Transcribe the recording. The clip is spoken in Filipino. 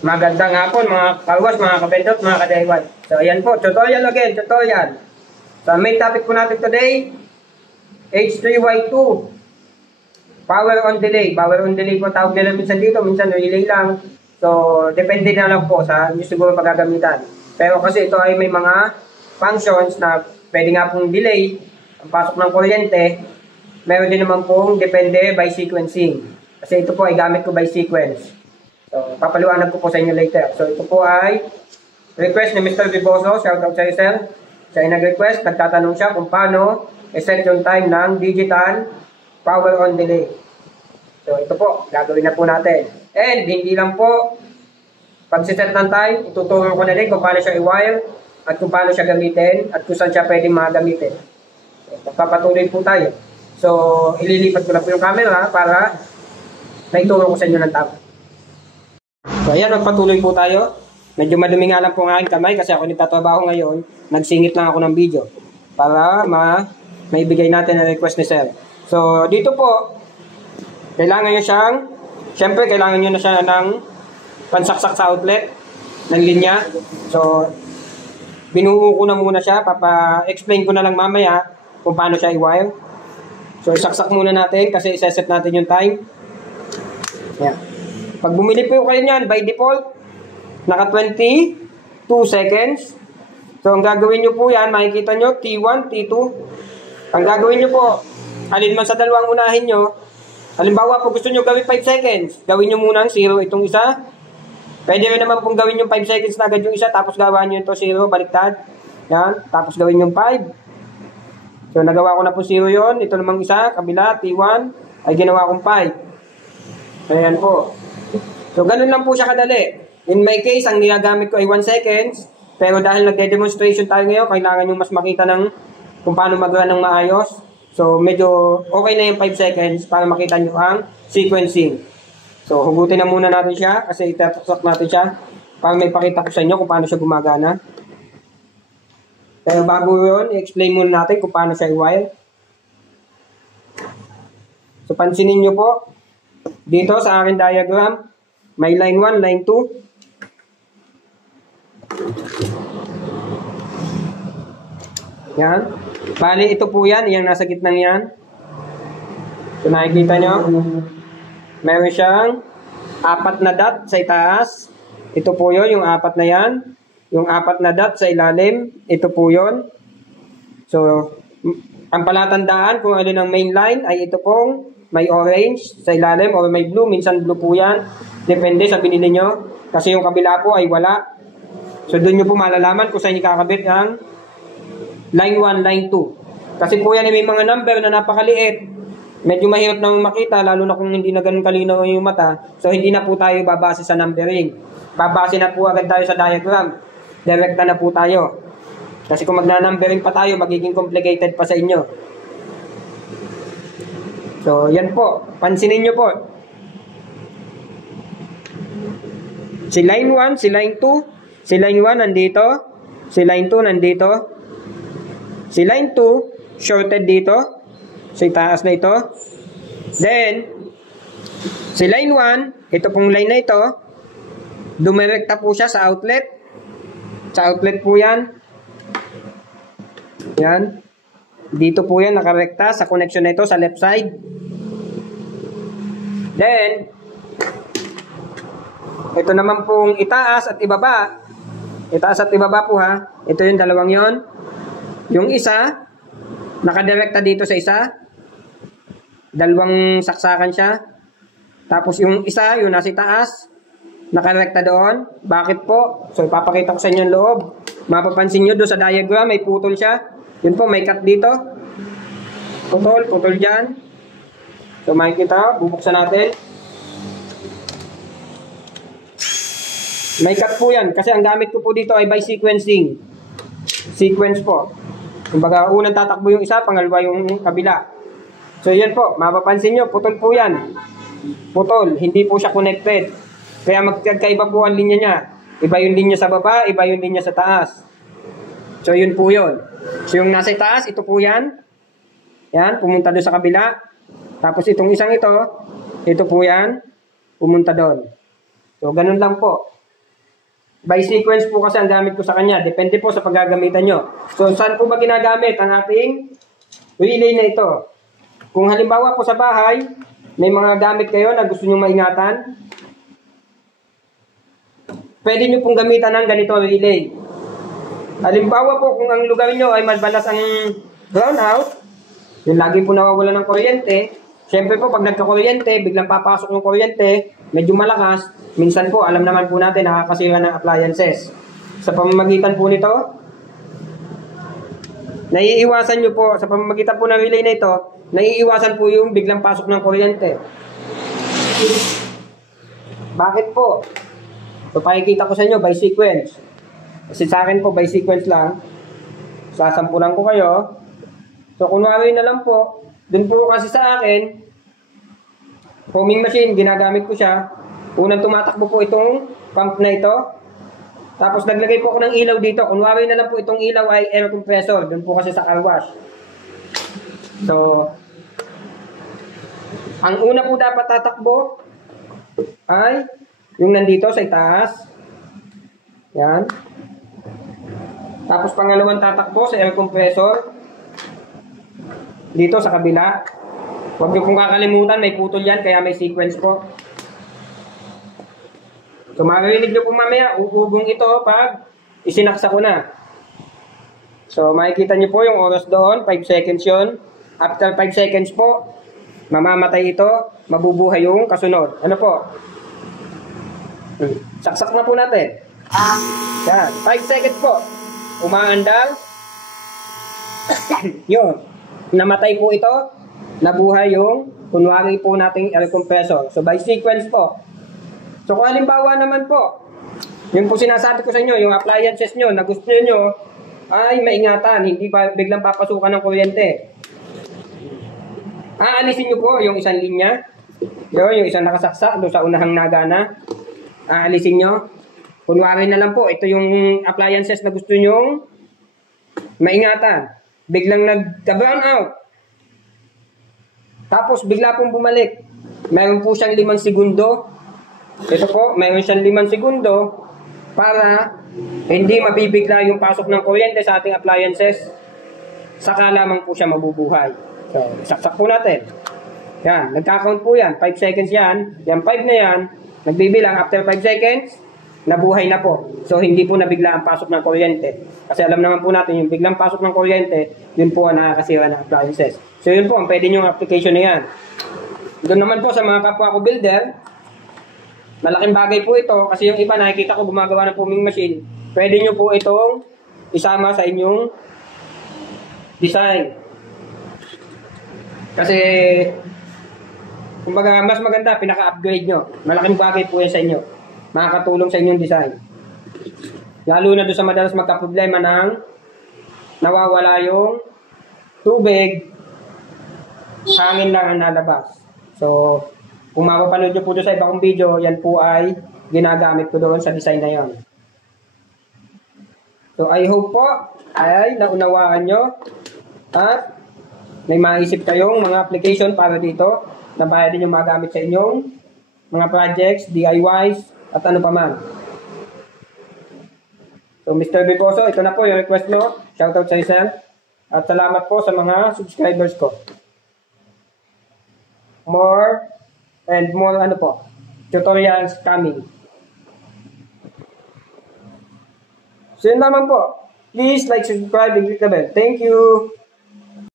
Magandang hapon mga kawas, mga kabendot, mga kadaywan. So ayan po, tutorial again, tutorial. So main topic po natin today, H3Y2. Power on delay. Power on delay po tawag nila minsan dito, minsan relay lang. So depende na lang po sa inyo siguro pagagamitan. Pero kasi ito ay may mga functions na pwede nga pong delay ang pasok ng kuryente. Meron din naman pong depende by sequencing. Kasi ito po ay gamit ko by sequence. So, papaliwanag ko po sa inyo later. So, ito po ay request ni Mr. Viboso. Shout out sa iyo, sir. Siya ay nag-request. Nagtatanong siya kung paano i-set yung time ng digital power on delay. So, ito po. Gagawin na po natin. And, hindi lang po pag-set ng time, ituturo ko na din kung paano siya i-wire at kung paano siya gamitin at kung saan siya pwedeng magamitin. So, papatuloy po tayo. So, ililipat ko na po yung camera para naituro ko sa inyo ng tama. So ayan, magpatuloy po tayo. Medyo madumi nga lang po ang aking kamay kasi ako nagtatrabaho ngayon. Nagsingit lang ako ng video para maibigay natin ang request ni sir. So dito po, kailangan nyo siyang, syempre kailangan nyo na siya ng pansaksak sa outlet ng linya. So binuo ko na muna siya, papa-explain ko na lang mamaya kung paano siya i-wire. So isaksak muna natin kasi iseset natin yung time. Yeah. Pag bumili po kayo niyan, by default, naka 22 seconds. So, ang gagawin nyo po yan, makikita nyo, T1, T2. Ang gagawin nyo po, alin man sa dalawang unahin nyo, halimbawa po gusto nyo gawin 5 seconds, gawin nyo muna ang 0 itong isa. Pwede rin naman pong gawin yung 5 seconds na agad yung isa, tapos gawa nyo ito 0, baliktad. Yan, tapos gawin yung 5. So, nagawa ko na po 0 yon. Ito namang isa, kabila, T1, ay ginawa kong 5. Ayan po. So, ganun lang po siya kadali. In my case, ang ginagamit ko ay 1 seconds. Pero dahil nagde-demonstration tayo ngayon, kailangan nyo mas makita ng kung paano mag-run ng maayos. So, medyo okay na yung 5 seconds para makita nyo ang sequencing. So, hugutin na muna natin siya kasi itataksak natin siya para may pakita ko sa inyo kung paano siya gumagana. Pero bago yun, i-explain muna natin kung paano siya i-wire. So, pansinin nyo po, dito sa aking diagram, may line 1, line 2. Yan. Bali, ito po yan. Yung nasa gitnang yan. So, nakikita nyo. Meron siyang 4 na dot sa itaas. Ito po yun, yung 4 na yan. Yung 4 na dot sa ilalim. Ito po yun. So, ang palatandaan kung alin ang main line ay ito pong may orange sa ilalim o may blue. Minsan blue po yan. Depende sa binili nyo. Kasi yung kabila po ay wala. So doon nyo po malalaman kung saan ikakabit ang line 1, line 2. Kasi po yan ay may mga number na napakaliit. Medyo mahirap na makita lalo na kung hindi na ganun kalinaw yung mata. So hindi na po tayo babase sa numbering. Babase na po agad tayo sa diagram. Direkta na po tayo. Kasi kung magna-numbering pa tayo, magiging complicated pa sa inyo. So yan po. Pansinin nyo po. Si line 1, si line 2, si line 1 nandito, si line 2 nandito, si line 2 shorted dito, sa itaas na ito. Then, si line 1, ito pong line na ito, dumirekta po siya sa outlet. Sa outlet po yan. Yan. Dito po yan, nakarekta sa connection na ito sa left side. Then, ito naman pong itaas at ibaba. Itaas at ibaba po ha. Ito yung dalawang yon. Yung isa, nakadirekta dito sa isa. Dalawang saksakan siya. Tapos yung isa, yung nasa itaas, nakarekta doon. Bakit po? So ipapakita ko sa inyo yung loob. Mapapansin nyo doon sa diagram, may putol siya. Yun po, may cut dito. Putol dyan. So makikita, bubuksan natin. May cut po yan kasi ang gamit ko po dito ay by sequencing. Sequence po. Kumbaga unang tatakbo yung isa, pangalawa yung kabila. So yan po, mapapansin nyo, putol po yan. Putol, hindi po siya connected. Kaya magkaiba po ang linya niya. Iba yung linya sa baba, iba yung linya sa taas. So yun po yun. So yung nasa taas, ito po yan. Yan, pumunta doon sa kabila. Tapos itong isang ito po yan, pumunta doon. So ganun lang po. By sequence po kasi ang gamit ko sa kanya. Depende po sa paggagamitan nyo. So, saan po ba ginagamit ang ating relay na ito? Kung halimbawa po sa bahay, may mga gamit kayo na gusto nyo maingatan, pwede nyo pong gamitan ng ganito relay. Halimbawa po kung ang lugar nyo ay madalas ang brownout, yung lagi po nawawala ng kuryente, syempre po pag nagka-kuryente, biglang papasok ng kuryente, medyo malakas, minsan po alam naman po natin nakakasira ng appliances. Sa pamamagitan po nito, naiiwasan nyo po, sa pamamagitan po ng relay na ito, naiiwasan po yung biglang pasok ng kuryente. Bakit po? So pakikita ko sa inyo by sequence. Kasi sa akin po, by sequence lang. Sasampulan ko kayo. So, kunwari na lang po. Dun po kasi sa akin, foaming machine, ginagamit ko siya. Unang tumatakbo po itong pump na ito. Tapos, naglagay po ako ng ilaw dito. Kunwari na lang po itong ilaw ay air compressor. Dun po kasi sa car wash. So, ang una po dapat tatakbo ay yung nandito sa itaas. Yan. Tapos pangalawang tatakbo sa air compressor dito sa kabila. Huwag niyo pong kakalimutan, may putol yan kaya may sequence po. So maririnig niyo po mamaya, uugong ito pag isinaksa ko na. So makikita niyo po yung oras doon, 5 seconds yun. After 5 seconds po, mamamatay ito, mabubuhay yung kasunod. Ano po? Saksak na po natin. Yan, 5 seconds po. Umaandar. Yun. Namatay po ito. Nabuhay yung kunwari po nating air compressor. So by sequence po. So kung halimbawa naman po, yun po sinasabi ko sa inyo, yung appliances nyo na gusto nyo ay maingatan, hindi pa biglang papasukan ng kuryente. Aalisin nyo po yung isang linya. Yung isang nakasaksak doon sa unahang nagana. Aalisin nyo. Kunwari na lang po, ito yung appliances na gusto nyong maingatan. Biglang nagka-brown out. Tapos bigla pong bumalik. Meron po siyang 5 segundo. Ito po, meron siyang 5 segundo para hindi mabibigla yung pasok ng kuryente sa ating appliances. Saka lamang po siya mabubuhay. So, saksak po natin. Yan, nagka-count po yan. 5 seconds yan. Yan 5 na yan. Nagbibilang after 5 seconds. Nabuhay na po. So, hindi po nabigla ang pasok ng kuryente. Kasi alam naman po natin, yung biglang pasok ng kuryente, yun po ang nakakasira ng appliances. So, yun po, ang pwede nyo application na yan. Doon naman po sa mga kapwa ko builder, malaking bagay po ito. Kasi yung iba, nakikita ko gumagawa ng foaming machine. Pwede nyo po itong isama sa inyong design. Kasi, kumbaga, mas maganda, pinaka-upgrade nyo. Malaking bagay po yan sa inyo. Makakatulong sa inyong design. Lalo na doon sa madalas magka-problema ng nawawala yung tubig, hangin lang ang nalabas. So, kung mapapanood nyo po doon sa iba kong video, yan po ay ginagamit ko doon sa design na yon. So, I hope po ay naunawaan nyo at may maisip kayong mga application para dito na pwede nyo magamit sa inyong mga projects, DIYs, at ano pa man. So, Mr. Bigoso, ito na po yung request nyo. Shoutout sa isa. At salamat po sa mga subscribers ko. More and more ano po, tutorials coming. So, yun naman po. Please like, subscribe, and click the bell. Thank you!